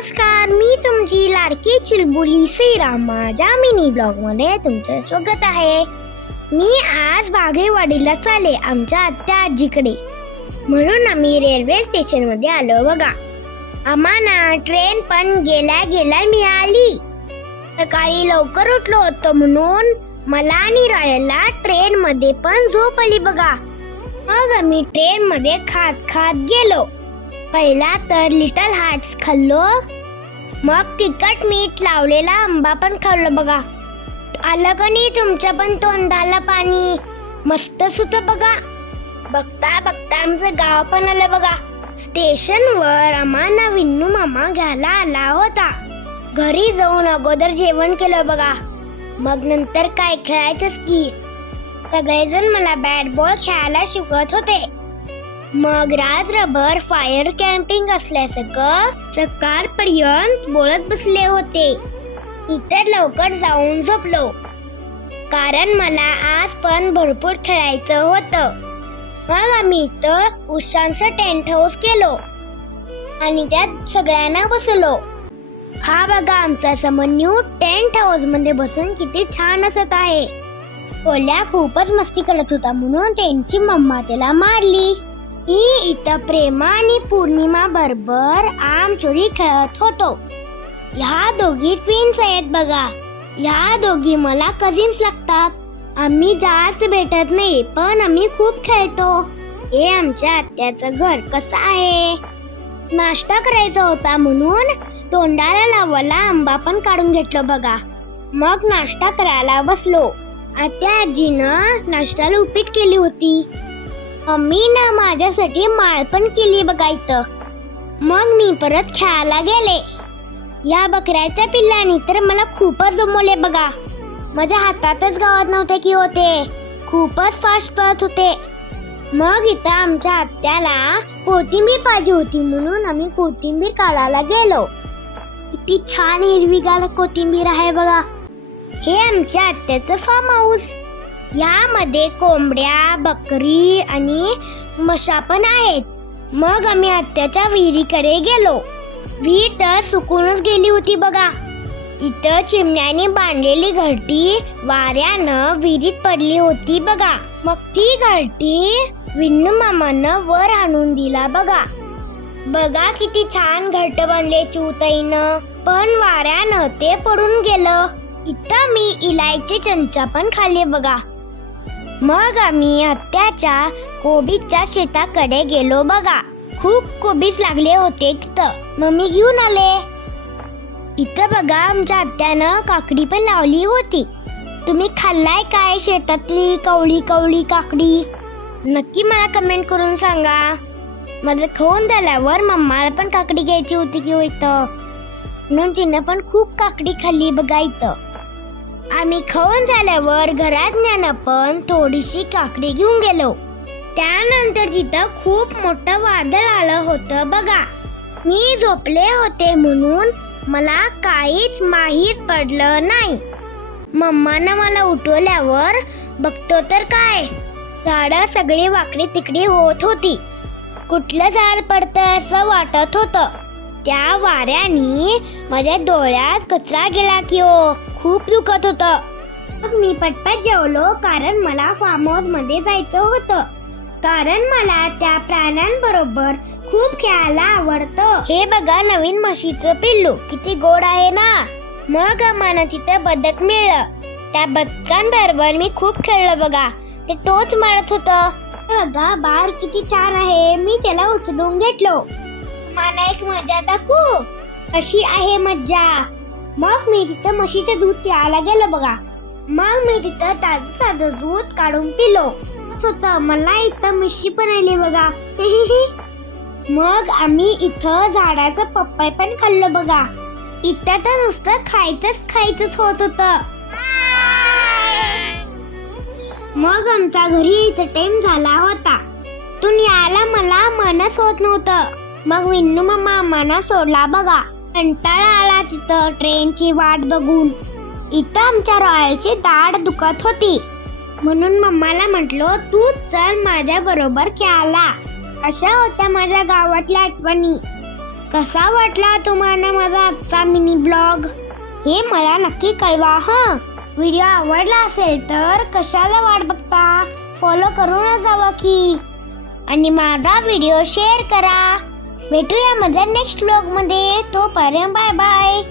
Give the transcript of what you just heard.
नमस्कार, मी तुमची लाडकी चिलबुली श्रीराम. माझ्या मिनी ब्लॉग मध्ये तुमचं स्वागत आहे. मी आज बागेवाडीला चालले आमच्या आत्या आजीकडे, म्हणून आम्ही रेल्वे स्टेशन मध्ये आलो बघा. आम्हाला ट्रेन पण गेल्या मिळाली. सकाळी लवकर उठलो होतो म्हणून मला आणि रायला ट्रेन मध्ये पण झोप आली बघा. मग आम्ही ट्रेन मध्ये खात गेलो. पहिला तर लिटल हार्ट्स खाल्लो, मग तिखट मीठ लावलेला आंबा पण खाल्लो बघा. आलं का नाही तुमच्या पण तोंडाला पाणी? मस्त सुत बघा. बघता बघता आमचं गाव पण आलं बघा. स्टेशनवर आम्हाला विन्नू मामा घ्यायला आला होता. घरी जाऊन अगोदर जेवण केलं बघा, मग नंतर काय खेळायचंच की. सगळेजण मला बॅट बॉल खेळायला शिकवत होते. मग रात्रभर फायर कॅम्पिंग असल्यासारखं सकाळपर्यंत बोलत बसले होते. इतर लवकर जाऊन झोपलो, कारण मला आज पण भरपूर खेळायचं होतं. मग आम्ही इथं उशांचं टेंट हाऊस केलो आणि त्यात सगळ्यांना बसलो. हा बघा आमचा समन्यू टेंट हाऊस मध्ये बसून किती छान असत आहे. कोल्या खूपच मस्ती करत होता म्हणून त्यांची मम्मा त्याला मारली. मी इथं प्रेमा आणि पौर्णिमा बरोबर आम चोरी खेळत होतो. ह्या दोघी ट्विन्स आहेत बघा. ह्या दोघी मला कझिन्स लागतात. आम्ही जास्त भेटत नाही, पण आम्ही खूप खेळतो. हे आमच्या आत्याचं घर कसं आहे. नाश्ता करायचा होता म्हणून तोंडाला लावायला आंबा पण काढून घेतलो बघा. मग नाश्ता करायला बसलो. आत्या आजीनं नाश्त्याला उपीट केली होती. मम्मीनं माझ्यासाठी माळ पण केली बघा इथं. मग मी परत खेळायला गेले. या बकऱ्याच्या पिल्लानी तर मला खूपच जमवले बघा. माझ्या हातातच गावात नव्हते की होते. खूपच फास्ट पळत होते. मग इथं आमच्या आत्याला कोथिंबीर पाहिजे होती म्हणून आम्ही कोथिंबीर काढायला गेलो. किती छान हिरवीगार कोथिंबीर आहे बघा. हे आमच्या आत्याचं फार्म हाऊस. यामध्ये कोंबड्या, बकरी आणि म्हशा पण आहेत. मग आम्ही आत्याच्या विहिरीकडे गेलो. विहीर तर सुकूनच गेली होती बघा. इथं चिमण्याने बांधलेली घरटी वाऱ्यानं विहिरीत पडली होती बघा. मग ती घरटी विन्नू मामानं वर आणून दिला बघा. बघा किती छान घरट बांधले चिऊताईनं, पण वाऱ्यानं ते पडून गेलं. इथं मी इलायची चमचा पण खाल्ले बघा. मग आम्ही आत्याच्या कोबीच्या शेताकडे गेलो बघा. खूप कोबीज लागले होते तिथं. मम्मी घेऊन आले. इथं बघा आमच्या आत्यानं काकडी पण लावली होती. तुम्ही खाल्लाय काय शेतातली कवळी काकडी? नक्की मला कमेंट करून सांगा. माझं खाऊन झाल्यावर मम्माला पण काकडी घ्यायची होती की इथं, म्हणून तिनं पण खूप काकडी खाल्ली बघा इथं. आम्ही खाऊन झाल्यावर घरात न्यानं पण थोडीशी काकडी घेऊन गेलो. त्यानंतर तिथं खूप मोठं वादळ आलं होतं बघा. मी झोपले होते म्हणून मला काहीच माहीत पडलं नाही. मम्मानं मला उठवल्यावर बघतो तर काय, झाडं सगळी वाकडी तिकडी होत होती. कुठलं झाड पडतंय असं वाटत होतं. त्या वाऱ्याने माझ्या डोळ्यात कचरा गेला की हो, खूप दुखत होतं. मग मी पटपट जेवलो, कारण मला फार्म हाऊस मध्ये जायचं होतं. कारण मला त्या प्राण्यांबरोबर खूप खेळायला आवडतं. हे बघा नवीन म्हशीचं पिल्लू किती गोड आहे ना. मग आम्हाला तिथं बदक मिळलं. त्या बदकांबरोबर मी खूप खेळलो बघा. ते टोच मारत होतं. बघा बाळ किती छान आहे. मी त्याला उचलून घेतलो. मला एक मजा दाखवू. अशी आहे मज्जा. मग मी तिथं म्हशीचं दूध प्यायला गेलो बघा. मग मी तिथं ताजं साधं दूध काढून पिलो. स्वतः मला इथं म्हशी पण आली बघा. मग आम्ही इथं झाडाचं पपई पण खाल्लं बघा. इथं तर नुसतं खायचंच होत होतं. मग आमचा घरी यायचा टाइम झाला होता. तू यायला मला मनच होत नव्हतं. मग विन्नू मामा आम्हाला सोडला बघा. कंटाळा आला तिथं ट्रेनची वाट बघून. इथं आमच्या रॉयलची दाढ दुखत होती म्हणून मम्माला म्हटलो तू चल माझ्या बरोबर खेळायला. अशा होत्या माझ्या गावातल्या आठवणी. कसा वाटला तुम्हाला माझा आजचा मिनी ब्लॉग हे मला नक्की कळवा हं. व्हिडिओ आवडला असेल तर कशाला वाट बघता, फॉलो करूनच जावा की, आणि माझा व्हिडिओ शेअर करा. भेटूया माझ्या नेक्स्ट ब्लॉग मध्ये. तोपर्यंत बाय बाय.